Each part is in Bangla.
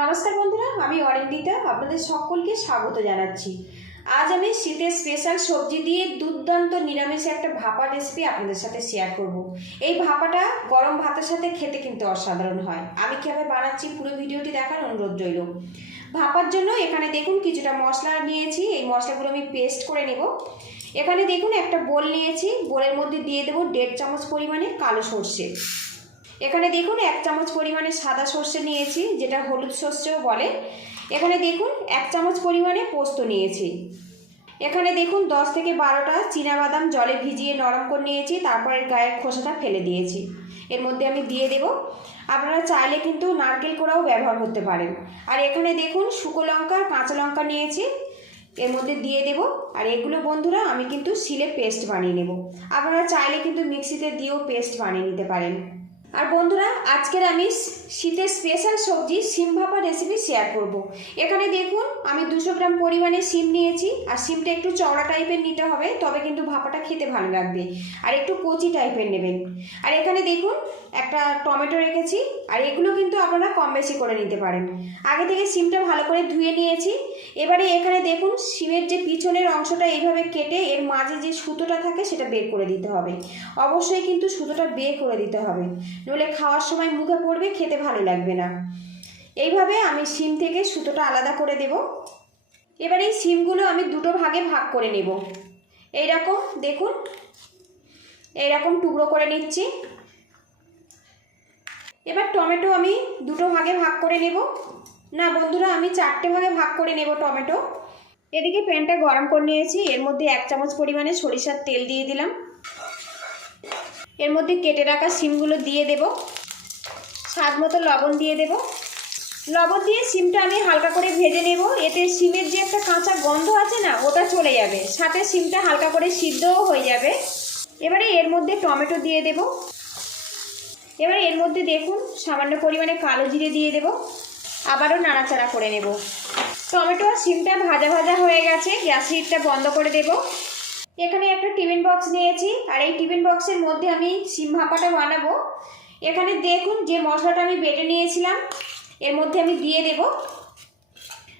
নমস্কার বন্ধুরা, আমি অরিন্দিতা আপনাদের সকলকে স্বাগত জানাচ্ছি। আজ আমি শীতের স্পেশাল সবজি দিয়ে দুর্দান্ত নিরামিষে একটা ভাপা রেসিপি আপনাদের সাথে শেয়ার করব। এই ভাপাটা গরম ভাতের সাথে খেতে কিন্তু অসাধারণ হয়। আমি কীভাবে বানাচ্ছি পুরো ভিডিওটি দেখার অনুরোধ রইল। ভাপার জন্য এখানে দেখুন কিছুটা মশলা নিয়েছি, এই মশলাগুলো আমি পেস্ট করে নেব। এখানে দেখুন একটা বোল নিয়েছি, বোলের মধ্যে দিয়ে দেবো 1.5 চামচ পরিমাণে কালো সর্ষে। এখানে দেখুন 1 চামচ পরিমাণে সাদা সর্ষে নিয়েছি, যেটা হলুদ সর্ষেও বলে। এখানে দেখুন 1 চামচ পরিমাণে পোস্ত নিয়েছি। এখানে দেখুন 10 থেকে 12টা চীনাবাদাম জলে ভিজিয়ে নরম করে নিয়েছি, তারপর এর গায়ের খোসাটা ফেলে দিয়েছি। এর মধ্যে আমি দিয়ে দেব। আপনারা চাইলে কিন্তু নারকেল কোড়াও ব্যবহার করতে পারেন। আর এখানে দেখুন শুকনো লঙ্কা আর কাঁচা লঙ্কা নিয়েছি, এর মধ্যে দিয়ে দেব। আর এগুলো বন্ধুরা আমি কিন্তু শিলে পেস্ট বানিয়ে নেব। আপনারা চাইলে কিন্তু মিক্সিতে দিয়েও পেস্ট বানিয়ে নিতে পারেন। আর বন্ধুরা, আজকের আমি শীতের স্পেশাল সবজি শিম ভাপা রেসিপি শেয়ার করব। এখানে দেখুন আমি 200 গ্রাম পরিমাণে শিম নিয়েছি। আর শিমটা একটু চওড়া টাইপের নিতে হবে, তবে কিন্তু ভাপাটা খেতে ভালো লাগবে। আর একটু কচি টাইপের নেবেন। আর এখানে দেখুন একটা টমেটো রেখেছি। আর এগুলো কিন্তু আপনারা কম বেশি করে নিতে পারেন। আগে থেকে শিমটা ভালো করে ধুয়ে নিয়েছি। এবারে এখানে দেখুন শিমের যে পিছনের অংশটা এইভাবে কেটে এর মাঝে যে সুতোটা থাকে সেটা বের করে দিতে হবে। অবশ্যই কিন্তু সুতোটা বের করে দিতে হবে, নইলে খাওয়ার সময় মুখে পড়বে, খেতে ভালো লাগবে না। এইভাবে আমি শিম থেকে সুতোটা আলাদা করে দেব। এবার এই শিমগুলো আমি দুটো ভাগে ভাগ করে নেব। এইরকম দেখুন, এইরকম টুকরো করে নিচ্ছি। এবার টমেটো আমি দুটো ভাগে ভাগ করে নেব। না বন্ধুরা, আমি 4টে ভাগে ভাগ করে নেব টমেটো। এদিকে প্যানটা গরম করে নিয়েছি, এর মধ্যে 1 চামচ পরিমাণে সরিষার তেল দিয়ে দিলাম। এর মধ্যে কেটে রাখা শিমগুলো দিয়ে দেব। স্বাদ মতো লবণ দিয়ে দেব। লবণ দিয়ে শিমটা আমি হালকা করে ভেজে নেব। এতে শিমের যে একটা কাঁচা গন্ধ আছে না, ওটা চলে যাবে, সাথে শিমটা হালকা করে সিদ্ধও হয়ে যাবে। এবারে এর মধ্যে টমেটো দিয়ে দেব। এবারে এর মধ্যে দেখুন সামান্য পরিমাণে কালো জিরে দিয়ে দেব। আবারও নাড়াচাড়া করে নেব। টমেটো আর শিমটা ভাজা ভাজা হয়ে গেছে, গ্যাস হিটটা বন্ধ করে দেব। এখানে একটা টিফিন বক্স নিয়েছি, আর এই টিফিন বক্সের মধ্যে আমি শিম ভাপাটা বানাবো। এখানে দেখুন যে মশলাটা আমি বেটে নিয়েছিলাম এর মধ্যে আমি দিয়ে দেব।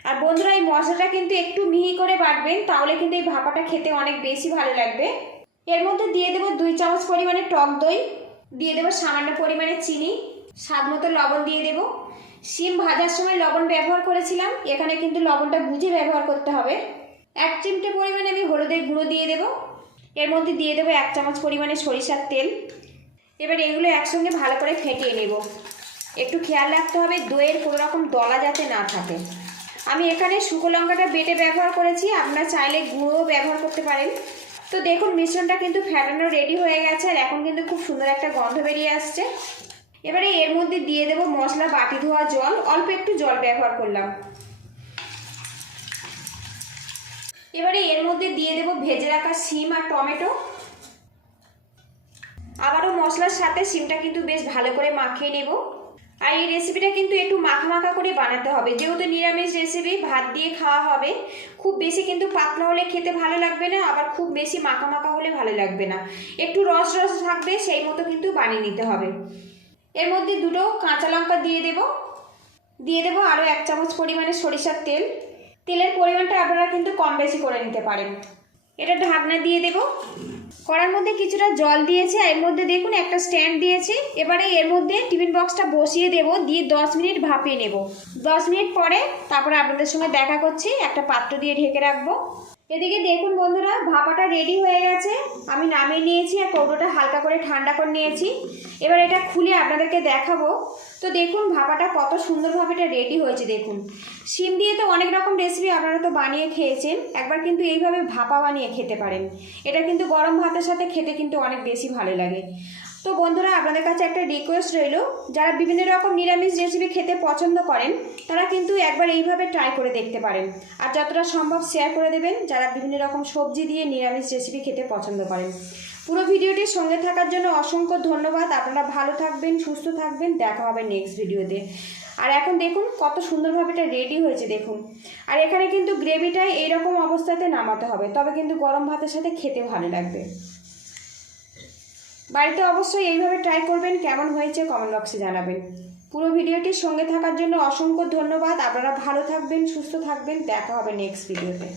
আর বন্ধুরা, এই মশলাটা কিন্তু একটু মিহি করে বাটবেন, তাহলে কিন্তু এই ভাপাটা খেতে অনেক বেশি ভালো লাগবে। এর মধ্যে দিয়ে দেব 2 চামচ পরিমাণে টক দই, দিয়ে দেব সামান্য পরিমাণে চিনি, স্বাদ মতো লবণ দিয়ে দেব। শিম ভাজার সময় লবণ ব্যবহার করেছিলাম, এখানে কিন্তু লবণটা বুঝে ব্যবহার করতে হবে। 1 চিমটে পরিমাণে আমি হলুদের গুঁড়ো দিয়ে দেব। এর মধ্যে দিয়ে দেবো 1 চামচ পরিমাণে সরিষার তেল। এবার এগুলো একসঙ্গে ভালো করে ফেটিয়ে নেব। একটু খেয়াল রাখতে হবে দইয়ের কোনো রকম দলা যাতে না থাকে। আমি এখানে শুকনো লঙ্কাটা বেটে ব্যবহার করেছি, আপনারা চাইলে গুঁড়োও ব্যবহার করতে পারেন। তো দেখুন মিশ্রণটা কিন্তু ফেটানো রেডি হয়ে গেছে, আর এখন কিন্তু খুব সুন্দর একটা গন্ধ বেরিয়ে আসছে। এবারে এর মধ্যে দিয়ে দেব মশলা বাটি ধোয়া জল, অল্প একটু জল ব্যবহার করলাম। এবারে এর মধ্যে দিয়ে দেব ভেজে রাখা শিম আর টমেটো। আবারও মশলার সাথে শিমটা কিন্তু বেশ ভালো করে মাখিয়ে নেব। আর এই রেসিপিটা কিন্তু একটু মাখা মাখা করে বানাতে হবে, যেহেতু নিরামিষ রেসিপি, ভাত দিয়ে খাওয়া হবে। খুব বেশি কিন্তু পাতলা হলে খেতে ভালো লাগবে না, আবার খুব বেশি মাখা মাখা হলে ভালো লাগবে না। একটু রস রস থাকবে, সেই মতো কিন্তু বানিয়ে নিতে হবে। এর মধ্যে দুটো কাঁচা লঙ্কা দিয়ে দেব আরও 1 চামচ পরিমাণে সরিষার তেল। তেলের পরিমাণটা আপনারা কিন্তু কম বেশি করে নিতে পারেন। এটা ঢাকনা দিয়ে দেব। কড়ার মধ্যে কিছুটা জল দিয়েছি, আর এর মধ্যে দেখুন একটা স্ট্যান্ড দিয়েছি। এবারে এর মধ্যে টিফিন বক্সটা বসিয়ে দেব, দিয়ে 10 মিনিট ভাপিয়ে নেব। 10 মিনিট পরে তারপরে আপনাদের সঙ্গে দেখা করছি। একটা পাত্র দিয়ে ঢেকে রাখবো। এদিকে দেখুন বন্ধুরা, ভাপাটা রেডি হয়ে গেছে। আমি নামিয়ে নিয়েছি, আর কৌটোটা হালকা করে ঠান্ডা করে নিয়েছি। এবার এটা খুলে আপনাদেরকে দেখাবো। তো দেখুন ভাপাটা কত সুন্দরভাবে এটা রেডি হয়েছে। দেখুন শিম দিয়ে তো অনেক রকম রেসিপি আপনারা তো বানিয়ে খেয়েছেন, একবার কিন্তু এইভাবে ভাপা বানিয়ে খেতে পারেন। এটা কিন্তু গরম ভাতের সাথে খেতে কিন্তু অনেক বেশি ভালো লাগে। তো বন্ধুরা, আপনাদের কাছে একটা রিকোয়েস্ট রইল, যারা বিভিন্ন রকম নিরামিষ রেসিপি খেতে পছন্দ করেন তারা কিন্তু একবার এইভাবে ট্রাই করে দেখতে পারেন। আর যতটা সম্ভব শেয়ার করে দেবেন যারা বিভিন্ন রকম সবজি দিয়ে নিরামিষ রেসিপি খেতে পছন্দ করেন। পুরো ভিডিওটির সঙ্গে থাকার জন্য অসংখ্য ধন্যবাদ। আপনারা ভালো থাকবেন, সুস্থ থাকবেন। দেখা হবে নেক্সট ভিডিওতে। আর এখন দেখুন কত সুন্দরভাবে এটা রেডি হয়েছে দেখুন। আর এখানে কিন্তু গ্রেভিটাই এইরকম অবস্থাতে নামাতে হবে, তবে কিন্তু গরম ভাতের সাথে খেতে ভালো লাগবে। বাড়িতে অবশ্যই এইভাবে ট্রাই করবেন। কেমন হয়েছে কমেন্ট বক্সে জানাবেন। পুরো ভিডিওটির সঙ্গে থাকার জন্য অসংখ্য ধন্যবাদ। আপনারা ভালো থাকবেন, সুস্থ থাকবেন, দেখা হবে নেক্সট ভিডিওতে।